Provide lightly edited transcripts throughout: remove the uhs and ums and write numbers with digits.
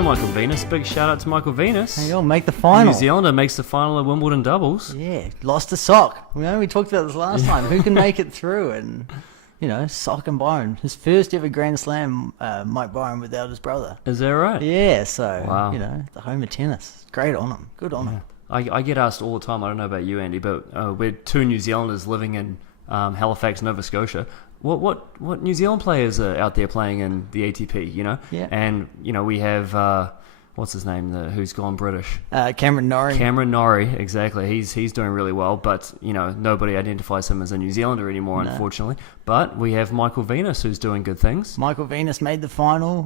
of Michael Venus, big shout out to Michael Venus. Hang on, make the final. New Zealander makes the final of Wimbledon doubles. Yeah, lost a sock. We talked about this last time. Who can make it through? And, Sock and Byron. His first ever Grand Slam, Mike Byron, without his brother. Is that right? Yeah, so, wow. The home of tennis. Great on him. Good on him. I get asked all the time, I don't know about you, Andy, but we're two New Zealanders living in Halifax, Nova Scotia. What New Zealand players are out there playing in the ATP, Yeah. And, we have, what's his name, who's gone British? Cameron Norrie. Cameron Norrie, exactly. He's doing really well, but, nobody identifies him as a New Zealander anymore, unfortunately. But we have Michael Venus, who's doing good things. Michael Venus made the final.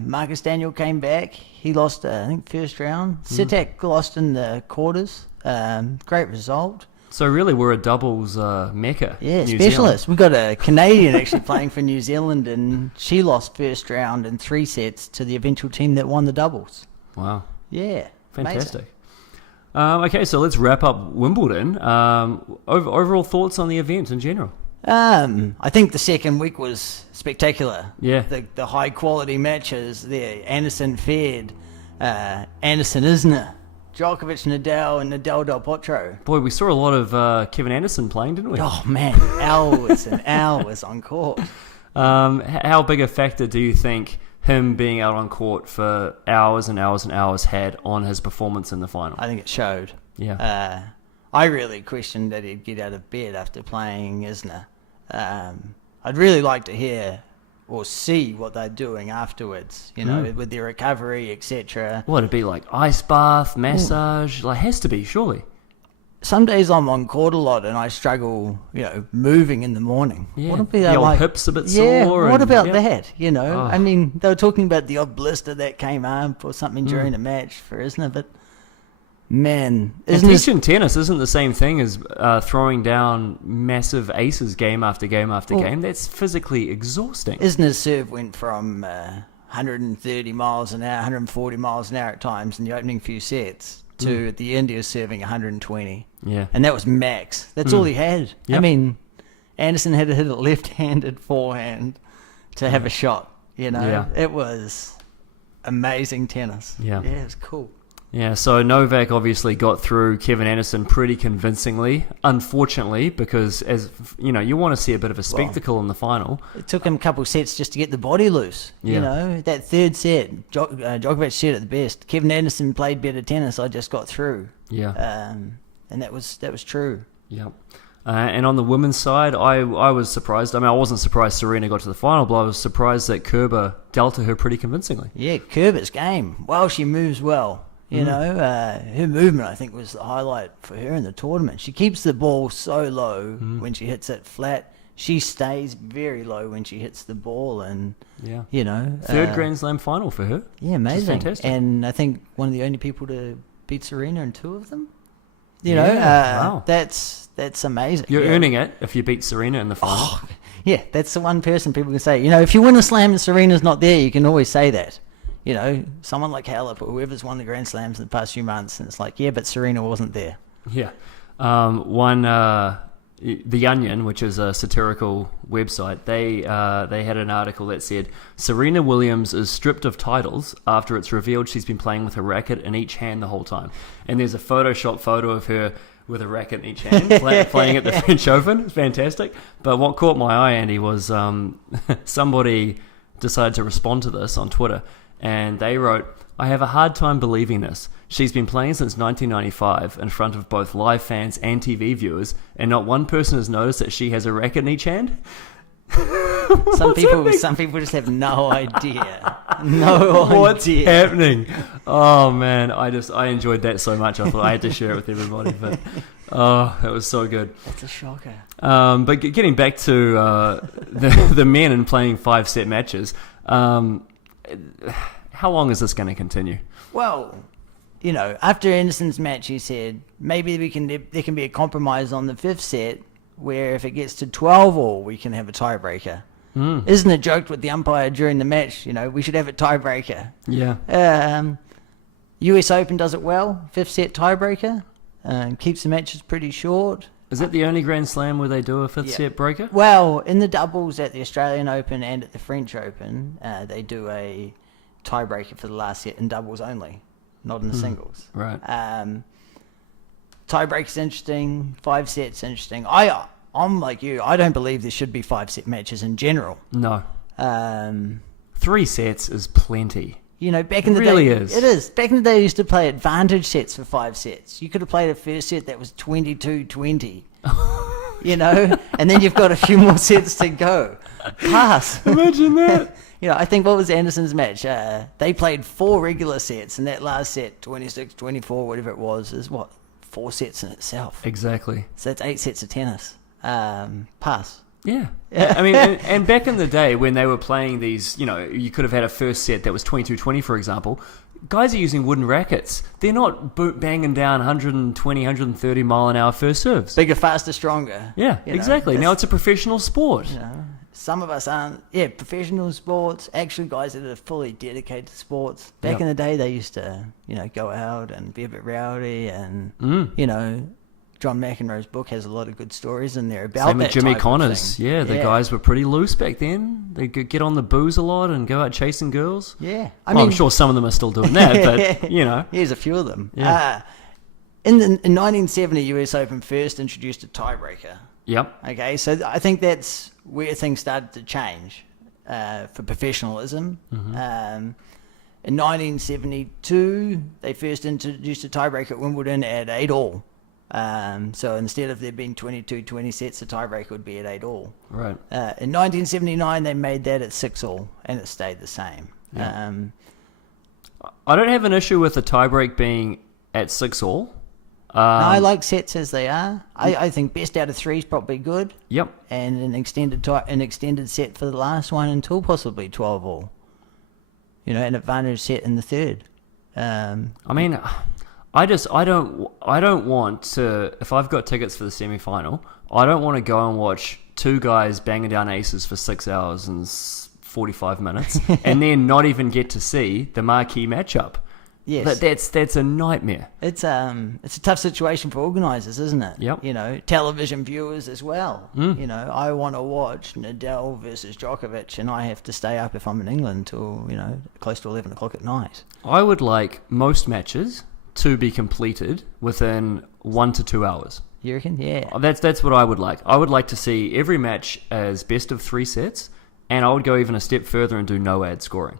Marcus Daniel came back. He lost, I think, first round. Sitak lost in the quarters. Great result. So really, we're a doubles mecca. Yeah, New specialist. Zealand. We've got a Canadian actually playing for New Zealand, and she lost first round in 3 sets to the eventual team that won the doubles. Wow. Yeah. Fantastic. Okay, so let's wrap up Wimbledon. Overall thoughts on the event in general? I think the second week was spectacular. Yeah. The high quality matches there. Anderson Fed, Anderson Isner, Djokovic Nadal, and Nadal Del Potro. Boy, we saw a lot of Kevin Anderson playing, didn't we? Oh man, hours and hours on court. How big a factor do you think him being out on court for hours and hours and hours had on his performance in the final? I think it showed. Yeah. I really questioned that he'd get out of bed after playing Isner. I'd really like to hear or see what they're doing afterwards, with their recovery, etc. What, it'd be like ice bath, massage? Like, has to be, surely. Some days I'm on court a lot and I struggle, moving in the morning. Yeah. What the old hips a bit sore. Yeah, what about that? Oh. I mean, they were talking about the odd blister that came up or something during a match for Isner, but man, teaching tennis isn't the same thing as throwing down massive aces game after game after game. That's physically exhausting. Isner's serve went from 130 miles an hour, 140 miles an hour at times in the opening few sets to at the end he was serving 120. Yeah. And that was max. That's all he had. Yep. I mean, Anderson had to hit a left-handed forehand to have a shot. It was amazing tennis. Yeah. Yeah, it was cool. Yeah, so Novak obviously got through Kevin Anderson pretty convincingly, unfortunately, because you want to see a bit of a spectacle in the final. It took him a couple of sets just to get the body loose. Yeah. That third set, Djokovic said it the best. Kevin Anderson played better tennis. I just got through. Yeah. And that was true. Yeah. And on the women's side, I was surprised. I mean, I wasn't surprised Serena got to the final, but I was surprised that Kerber dealt to her pretty convincingly. Yeah, Kerber's game. Well, she moves well. Her movement, I think, was the highlight for her in the tournament. She keeps the ball so low when she hits it flat. She stays very low when she hits the ball, and third Grand Slam final for her. Yeah, amazing. Fantastic. And I think one of the only people to beat Serena in 2 of them. Wow. That's amazing. You're earning it if you beat Serena in the final. Oh, yeah, that's the one person people can say. If you win a slam and Serena's not there, you can always say that. Someone like Halep or whoever's won the Grand Slams in the past few months, and it's like, yeah, but Serena wasn't there. Yeah. The Onion, which is a satirical website, they had an article that said, Serena Williams is stripped of titles after it's revealed she's been playing with a racket in each hand the whole time. And there's a Photoshop photo of her with a racket in each hand playing at the French Open. It's fantastic. But what caught my eye, Andy, was somebody decided to respond to this on Twitter. And they wrote, I have a hard time believing this. She's been playing since 1995 in front of both live fans and TV viewers, and not one person has noticed that she has a racket in each hand? Some people just have no idea. What's happening? Oh man, I enjoyed that so much. I thought I had to share it with everybody. But that was so good. That's a shocker. But getting back to the men and playing 5-set matches. How long is this going to continue? Well, after Anderson's match, he said maybe there can be a compromise on the 5th set, where if it gets to 12-all, we can have a tiebreaker. Isn't it joked with the umpire during the match? We should have a tiebreaker. Yeah. US Open does it well. 5th set tiebreaker, keeps the matches pretty short. Is it the only Grand Slam where they do a 5th set breaker? Well, in the doubles at the Australian Open and at the French Open, they do a tiebreaker for the last set in doubles only, not in the singles. Right. Tiebreaker's interesting. 5 sets interesting. I'm like you. I don't believe there should be 5-set matches in general. No. Um, 3 sets is plenty. You know, back in the Really day, is. it is. Back in the day, you used to play advantage sets for 5 sets. You could have played a first set that was 22-20. You know, and then you've got a few more sets to go. Pass. Imagine that. You know, I think what was Anderson's match? They played 4 regular sets, and that last set, 26-24, whatever it was, is what, 4 sets in itself. Exactly. So that's 8 sets of tennis. Pass. Yeah. I mean, and back in the day when they were playing these, you know, you could have had a first set that was 22-20, for example. Guys are using wooden rackets. They're not banging down 120, 130 mile an hour first serves. Bigger, faster, stronger. Yeah, You know, exactly. Now it's a professional sport. You know, some of us aren't. Yeah, professional sports. Actually, guys that are fully dedicated to sports. Back Yep. in the day, they used to, you know, go out and be a bit rowdy, and you know, John McEnroe's book has a lot of good stories in there about Same that with Jimmy type of Connors. thing. Yeah, the guys were pretty loose back then. They could get on the booze a lot and go out chasing girls. Yeah, Well, I'm sure some of them are still doing that, but, you know. Here's a few of them. Yeah. In 1970, US Open first introduced a tiebreaker. Yep. Okay, so I think that's where things started to change for professionalism. In 1972, they first introduced a tiebreaker at Wimbledon at 8-all. So instead of there being 22-20 sets, the tiebreaker would be at 8-all. Right. In 1979, they made that at 6-all, and it stayed the same. Yeah. I don't have an issue with the tiebreak being at 6-all. I like sets as they are. I think best out of 3 is probably good. Yep. And an extended set for the last one until possibly 12-all. You know, an advantage set in the third. I mean, I don't want to, if I've got tickets for the semi-final, I don't want to go and watch 2 guys banging down aces for 6 hours and 45 minutes and then not even get to see the marquee matchup. Yes. That's a nightmare. It's a tough situation for organisers, isn't it? Yep. You know, television viewers as well. You know, I want to watch Nadal versus Djokovic, and I have to stay up if I'm in England till, you know, close to 11 o'clock at night. I would like most matches to be completed within 1 to 2 hours. You reckon? Yeah. That's what I would like. I would like to see every match as best of 3 sets, and I would go even a step further and do no ad scoring.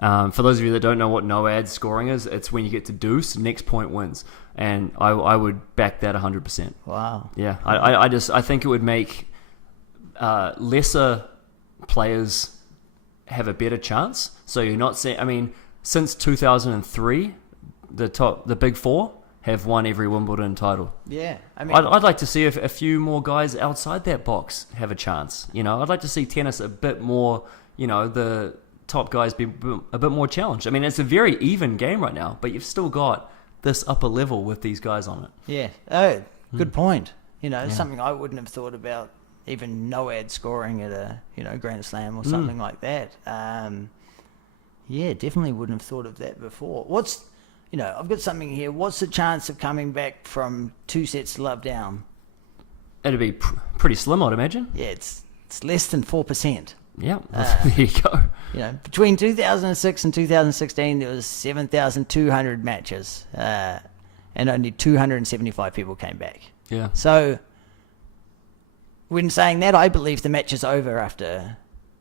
For those of you that don't know what no ad scoring is, it's when you get to deuce, next point wins, and I would back that 100%. Wow. Yeah, I think it would make lesser players have a better chance. So you're not saying, I mean, since 2003, the big 4 have won every Wimbledon title. Yeah. I mean, I'd like to see a few more guys outside that box have a chance. You know, I'd like to see tennis a bit more, you know, the top guys be a bit more challenged. I mean, it's a very even game right now, but you've still got this upper level with these guys on it. yeah. Oh, good point. You know, something I wouldn't have thought about, even no ad scoring at a, you know, Grand Slam or something like that. Yeah, definitely wouldn't have thought of that before. You know, I've got something here. What's the chance of coming back from 2 sets to love down? It'd be pretty slim, I'd imagine. Yeah, it's less than 4%. Yeah, there you go. You know, between 2006 and 2016, there was 7,200 matches, and only 275 people came back. Yeah. So, when saying that, I believe the match is over after,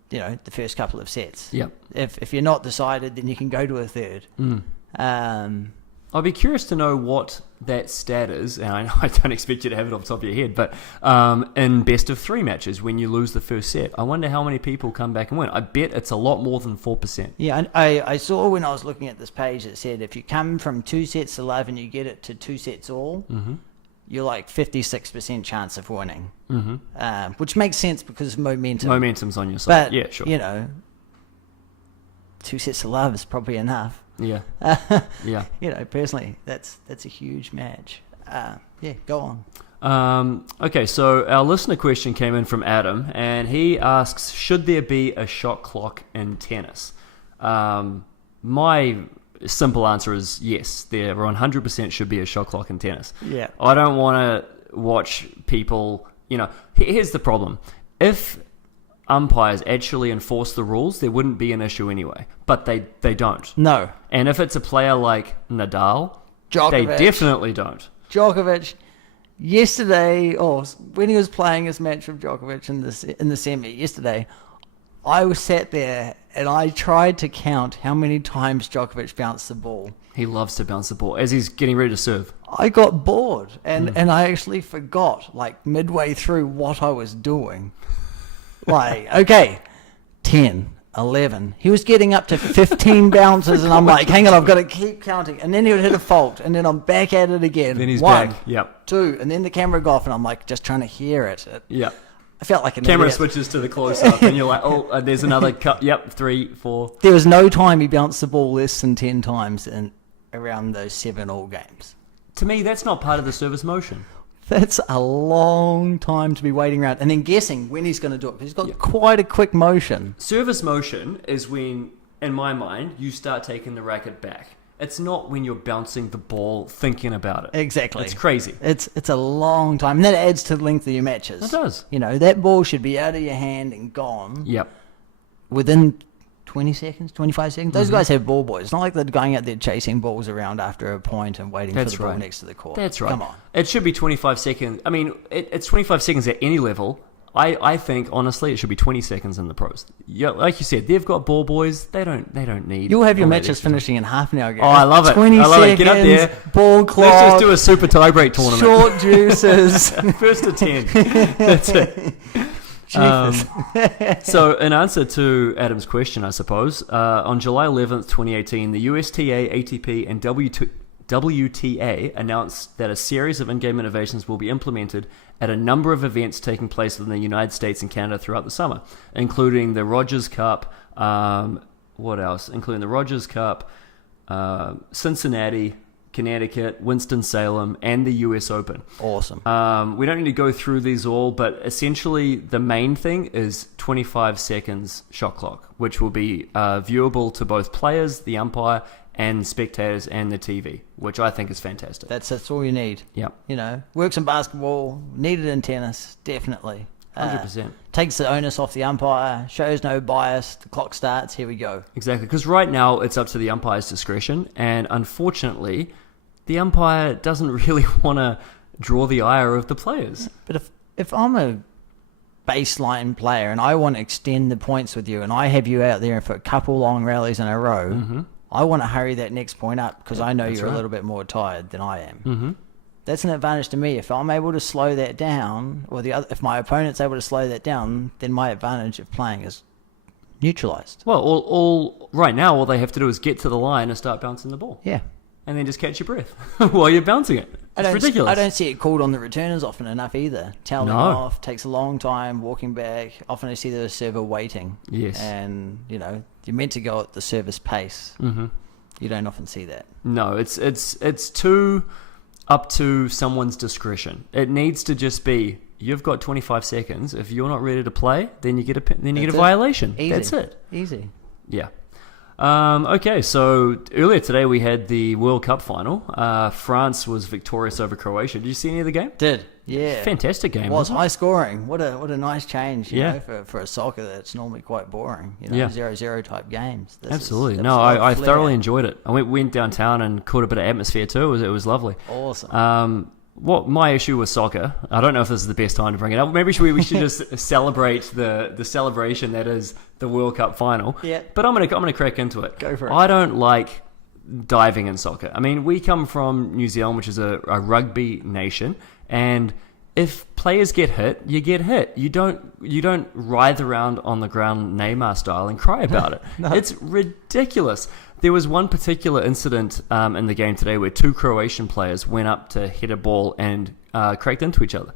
you know, the first couple of sets. Yep. If you're not decided, then you can go to a third. I'd be curious to know what that stat is, and I don't expect you to have it off the top of your head, but in best of 3 matches, when you lose the first set, I wonder how many people come back and win. I bet it's a lot more than 4%. Yeah, and I saw when I was looking at this page, it said if you come from 2 sets to love and you get it to 2 sets all, you're like 56% chance of winning, which makes sense because of momentum. Momentum's on your side. But, yeah, sure. you know, 2 sets to love is probably enough. Yeah. Yeah. You know, personally, that's a huge match. Yeah, go on. Okay, so our listener question came in from Adam, and he asks, should there be a shot clock in tennis? My simple answer is yes, there 100% should be a shot clock in tennis. Yeah. I don't want to watch people, you know, here's the problem. If umpires actually enforce the rules, there wouldn't be an issue anyway. But they don't. No. And if it's a player like Nadal, Djokovic. they definitely don't. Djokovic, yesterday, when he was playing his match with Djokovic in the semi yesterday, I was sat there and I tried to count how many times Djokovic bounced the ball. He loves to bounce the ball as he's getting ready to serve. I got bored and I actually forgot, like, midway through what I was doing. Like, okay, 10, 11. He was getting up to 15 bounces and I'm like, hang on, I've got to keep counting. And then he would hit a fault and then I'm back at it again. Then he's 1, back. Yep. 2, and then the camera go off and I'm like, just trying to hear it. Yep. I felt like an Camera idiot. switches to the close-up and you're like, there's another cut. Yep, 3, 4. There was no time he bounced the ball less than 10 times in around those 7 all games. To me, that's not part of the service motion. That's a long time to be waiting around and then guessing when he's going to do it. He's got quite a quick motion. Service motion is when, in my mind, you start taking the racket back. It's not when you're bouncing the ball thinking about it. Exactly. It's crazy. It's a long time. And that adds to the length of your matches. It does. You know, that ball should be out of your hand and gone Yep. within 20 seconds, 25 seconds. Those guys have ball boys. It's not like they're going out there chasing balls around after a point and waiting for the ball next to the court. That's right. Come on. It should be 25 seconds. I mean, it's 25 seconds at any level. I think, honestly, it should be 20 seconds in the pros. Yeah, like you said, they've got ball boys. They don't need. You'll have your all that matches extra. finishing in half an hour. Oh, I love it. 20 I love seconds, it. Get up there. Ball clock. Let's just do a super tiebreak tournament. Short juices. First to 10. That's it. So, in answer to Adam's question, I suppose, on July 11th, 2018, the USTA, ATP, and WTA announced that a series of in-game innovations will be implemented at a number of events taking place within the United States and Canada throughout the summer, including the Rogers Cup, what else? Including the Rogers Cup, Cincinnati, Connecticut, Winston-Salem, and the US Open. Awesome. We don't need to go through these all, but essentially the main thing is 25 seconds shot clock, which will be viewable to both players, the umpire, and spectators and the TV, which I think is fantastic. That's all you need. Yep. You know, works in basketball, needed in tennis, definitely. 100%. Takes the onus off the umpire, shows no bias, the clock starts, here we go. Exactly, because right now it's up to the umpire's discretion, and unfortunately, the umpire doesn't really want to draw the ire of the players. But if I'm a baseline player and I want to extend the points with you and I have you out there for a couple long rallies in a row, I want to hurry that next point up because I know you're a little bit more tired than I am. Mm-hmm. That's an advantage to me. If I'm able to slow that down, or if my opponent's able to slow that down, then my advantage of playing is neutralized. Well, all right now, all they have to do is get to the line and start bouncing the ball. Yeah. And then just catch your breath while you're bouncing it. It's ridiculous. I don't see it called on the returners often enough either. Towing off, takes a long time, walking back. Often I see the server waiting. Yes. And, you know, you're meant to go at the service pace. Mm-hmm. You don't often see that. No, it's too up to someone's discretion. It needs to just be, you've got 25 seconds. If you're not ready to play, then you get a violation. Easy. That's it. Easy. Yeah. Okay, so earlier today we had the World Cup final. France was victorious over Croatia. Did you see any of the game? Did. Yeah. Fantastic game. It was wasn't high scoring. What a nice change, you Yeah. know, for a soccer that's normally quite boring. You know, Yeah. 0-0 type games. Absolutely. No, I thoroughly enjoyed it. I went downtown and caught a bit of atmosphere too. It was lovely. Awesome. What my issue with soccer, I don't know if this is the best time to bring it up. Maybe we should just celebrate the celebration that is the World Cup final. Yeah. But I'm gonna crack into it. Go for it. I don't like diving in soccer. I mean, we come from New Zealand, which is a rugby nation, and if players get hit, you get hit. You don't writhe around on the ground Neymar style and cry about it. No. It's ridiculous. There was one particular incident in the game today where two Croatian players went up to hit a ball and cracked into each other.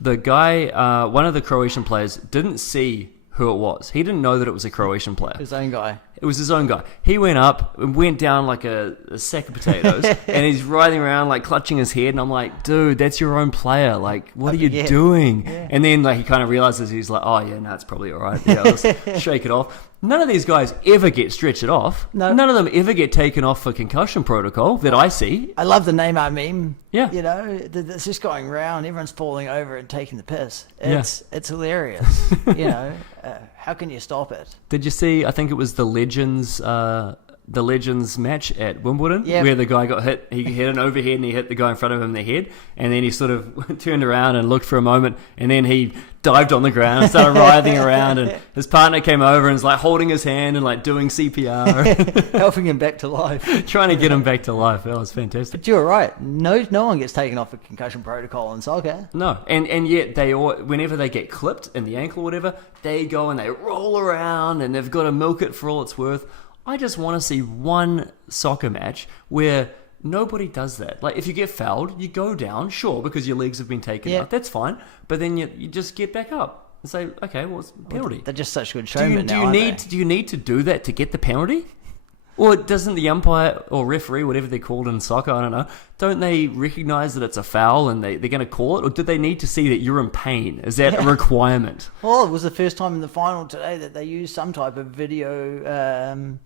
The guy, one of the Croatian players, didn't see who it was. He didn't know that it was a Croatian player. His own guy. It was his own guy. He went up and went down like a sack of potatoes, and he's writhing around like clutching his head. And I'm like, dude, that's your own player. Like, what are you doing? Yeah. And then like he kind of realizes, he's like, oh yeah, no, it's probably all right. Yeah, let's shake it off. None of these guys ever get stretched off. No. None of them ever get taken off for concussion protocol that I see. I love the Neymar meme. Yeah. You know, it's just going round. Everyone's falling over and taking the piss. It's hilarious. You know, how can you stop it? Did you see, I think it was the Legends match at Wimbledon, where the guy got hit. He hit an overhead and he hit the guy in front of him in the head, and then he sort of turned around and looked for a moment, and then he dived on the ground and started writhing around, and his partner came over and was like holding his hand and like doing CPR, helping him back to life, trying to get him back to life. That was fantastic. But you're right, no one gets taken off a concussion protocol in soccer. No, and yet they all, whenever they get clipped in the ankle or whatever, they go and they roll around and they've got to milk it for all it's worth. I just want to see one soccer match where nobody does that. Like, if you get fouled, you go down, sure, because your legs have been taken out. That's fine. But then you just get back up and say, okay, well, it's a penalty. They're just such good showmen do you need to do that to get the penalty? Or doesn't the umpire or referee, whatever they're called in soccer, I don't know, don't they recognise that it's a foul and they're going to call it? Or do they need to see that you're in pain? Is that a requirement? Well, it was the first time in the final today that they used some type of video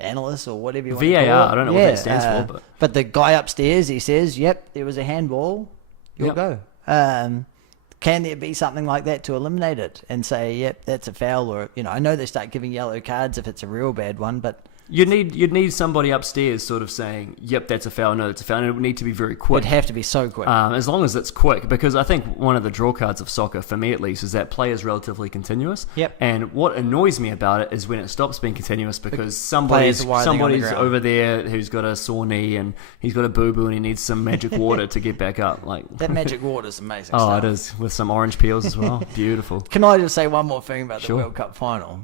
analyst or whatever you want to call it. VAR, I don't know what that stands for. But the guy upstairs, he says, yep, there was a handball, you'll go. Can there be something like that to eliminate it and say, yep, that's a foul? Or, you know, I know they start giving yellow cards if it's a real bad one, but You'd need somebody upstairs sort of saying, yep, that's a foul, no, that's a foul, and it would need to be very quick. It'd have to be so quick. As long as it's quick, because I think one of the draw cards of soccer, for me at least, is that play is relatively continuous. Yep. And what annoys me about it is when it stops being continuous, because somebody's over there who's got a sore knee and he's got a boo-boo and he needs some magic water to get back up. Like that magic water is amazing stuff. It is, with some orange peels as well. Beautiful. Can I just say one more thing about the World Cup final?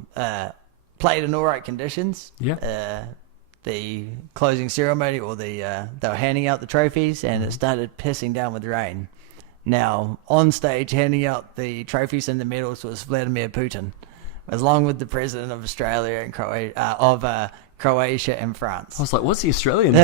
Played in all right conditions. Yeah. The closing ceremony, or they were handing out the trophies, and it started pissing down with rain. Now, on stage, handing out the trophies and the medals was Vladimir Putin, along with the president of Australia and Croatia and France. I was like, what's the Australian?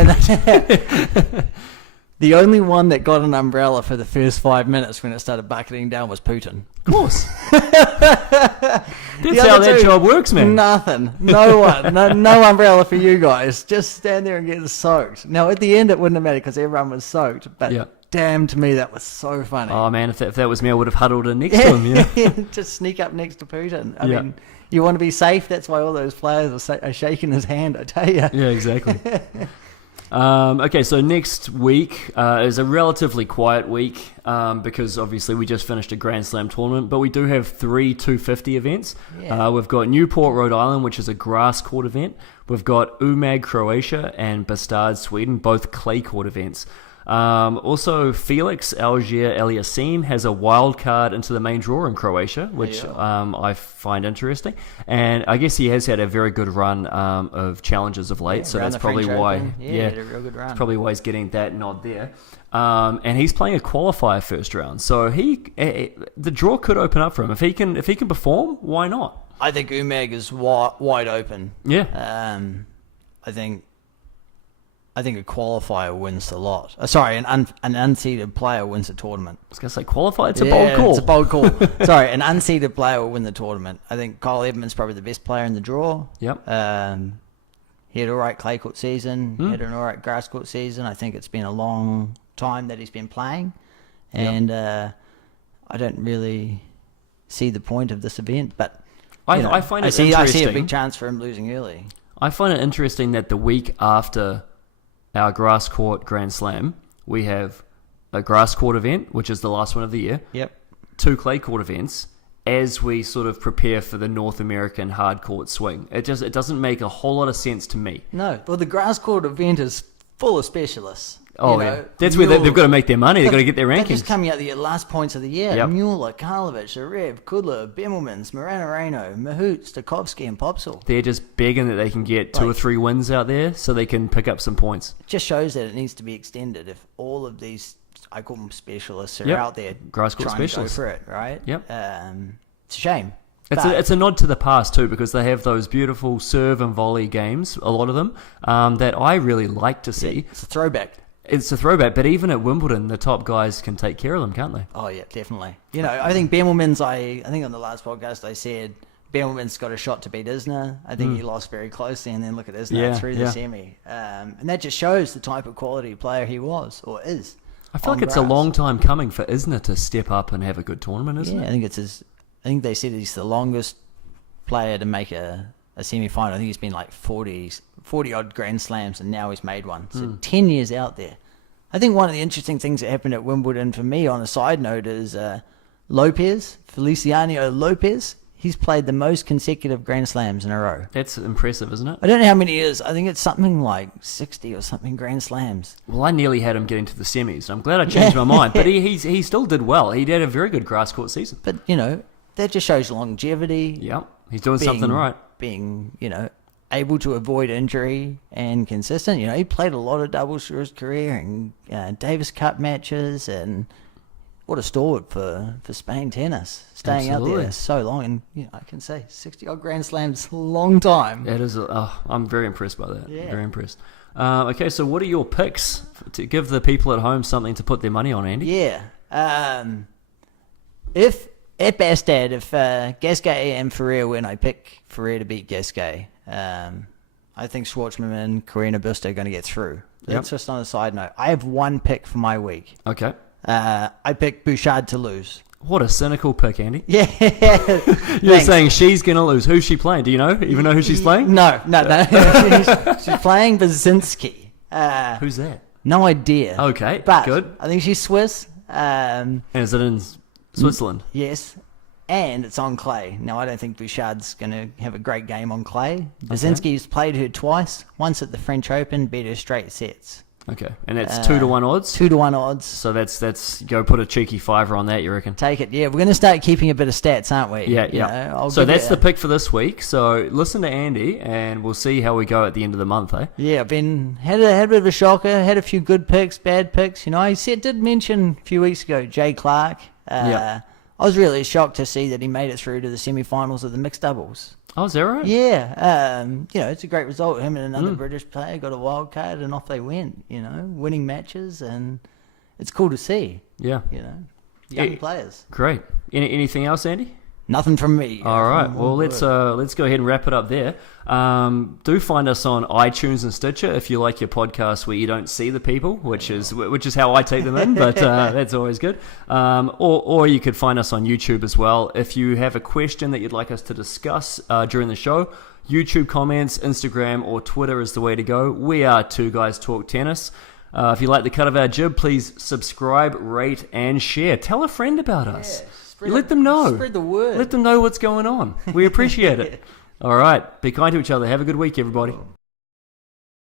The only one that got an umbrella for the first 5 minutes when it started bucketing down was Putin. Of course. That's how that job works, man. Nothing. No one. No umbrella for you guys. Just stand there and get soaked. Now, at the end, it wouldn't have mattered because everyone was soaked. But damn, to me, that was so funny. Oh, man, if that was me, I would have huddled in next to him. Yeah. Just sneak up next to Putin. I mean, you want to be safe? That's why all those players are shaking his hand, I tell you. Yeah, exactly. Okay, so next week is a relatively quiet week because obviously we just finished a Grand Slam tournament, but we do have 3 250 events. Yeah. We've got Newport, Rhode Island, which is a grass court event. We've got Umag, Croatia, and Bastard, Sweden, both clay court events. Also, Felix Algier Aliassime has a wild card into the main draw in Croatia, which I find interesting. And I guess he has had a very good run of challenges of late, so that's probably why. He had a real good run. That's probably why he's getting that nod there. And he's playing a qualifier first round, so the draw could open up for him if he can perform. Why not? I think Umag is wide open. Yeah. I think a qualifier wins the lot. Sorry, an unseeded player wins the tournament. I was going to say qualifier. It's a bold call. It's a bold call. Sorry, an unseeded player will win the tournament. I think Kyle Edmund's probably the best player in the draw. Yep. He had an all right clay court season. He had an all right grass court season. I think it's been a long time that he's been playing. And I don't really see the point of this event. But I find it interesting. I see a big chance for him losing early. I find it interesting that the week after our grass court Grand Slam, we have a grass court event, which is the last one of the year. Yep. 2 clay court events as we sort of prepare for the North American hard court swing. It doesn't make a whole lot of sense to me. No. Well, the grass court event is full of specialists. Oh, yeah. That's where they've got to make their money. They've got to get their rankings. They're just coming out the last points of the year. Yep. Mueller, Karlovic, Zarev, Kudla, Bimmelmans, Morano, Mahout, Stakowski, and Popsel. They're just begging that they can get 2 or 3 wins out there so they can pick up some points. It just shows that it needs to be extended. If all of these, I call them specialists, are out there grass court trying specialists to go for it, right? Yep. It's a shame. It's a nod to the past too, because they have those beautiful serve and volley games, a lot of them, that I really like to see. It's a throwback. It's a throwback, but even at Wimbledon, the top guys can take care of them, can't they? Oh, yeah, definitely. You know, I think Ben Wilmans, I think on the last podcast I said Ben Wilmans got a shot to beat Isner. I think he lost very closely, and then look at Isner through the semi. And that just shows the type of quality player he was, or is. I feel like it's a long time coming for Isner to step up and have a good tournament, isn't it? I think I think they said he's the longest player to make a semi-final. I think he's been like 40 odd Grand Slams, and now he's made one. So 10 years out there. I think one of the interesting things that happened at Wimbledon for me, on a side note, is Feliciano Lopez. He's played the most consecutive Grand Slams in a row. That's impressive, isn't it? I don't know how many it is. I think it's something like 60 or something Grand Slams. Well, I nearly had him getting to the semis. I'm glad I changed my mind. But he still did well. He did a very good grass court season. But, you know, that just shows longevity. Yep, he's doing something right. Being, you know, able to avoid injury and consistent. You know, he played a lot of doubles through his career, and Davis Cup matches, and what a stalwart for Spain tennis, staying out there so long. And you know, I can say 60 odd Grand Slams, long time. It is. I'm very impressed by that. Yeah. Very impressed. Okay, so what are your picks to give the people at home something to put their money on, Andy? Yeah. If at Bastad, if Gasquet and Ferrer win, I pick Ferrer to beat Gasquet. I think Schwartzman and Carina Busta are going to get through. That's just on a side note. I have one pick for my week. Okay. I picked Bouchard to lose. What a cynical pick, Andy. Yeah. You're saying she's going to lose. Who's she playing? Do you know? Even know who she's playing? No. she's playing Basinski. Who's that? No idea. Okay, but good. I think she's Swiss. And is it in Switzerland? Yes. And it's on clay. Now, I don't think Bouchard's going to have a great game on clay. Basinski's played her twice. Once at the French Open, beat her straight sets. Okay, and that's 2-1 odds? 2-1 odds. So that's go put a cheeky fiver on that, you reckon? Take it, yeah. We're going to start keeping a bit of stats, aren't we? Yeah. You know, so that's the pick for this week. So listen to Andy, and we'll see how we go at the end of the month, eh? Yeah, had a bit of a shocker, had a few good picks, bad picks. You know, I did mention a few weeks ago Jay Clark. I was really shocked to see that he made it through to the semi-finals of the mixed doubles. Oh, is that right? Yeah. You know, it's a great result. Him and another British player got a wild card, and off they went, you know, winning matches, and it's cool to see. Yeah. You know, young players. Great. Anything else, Andy? Nothing from me. All right. Well, let's go ahead and wrap it up there. Do find us on iTunes and Stitcher if you like your podcast where you don't see the people, which is how I take them in, but that's always good. Or you could find us on YouTube as well. If you have a question that you'd like us to discuss during the show, YouTube comments, Instagram, or Twitter is the way to go. We are Two Guys Talk Tennis. If you like the cut of our jib, please subscribe, rate, and share. Tell a friend about us. Let them know. Spread the word. Let them know what's going on. We appreciate it. All right. Be kind to each other. Have a good week, everybody.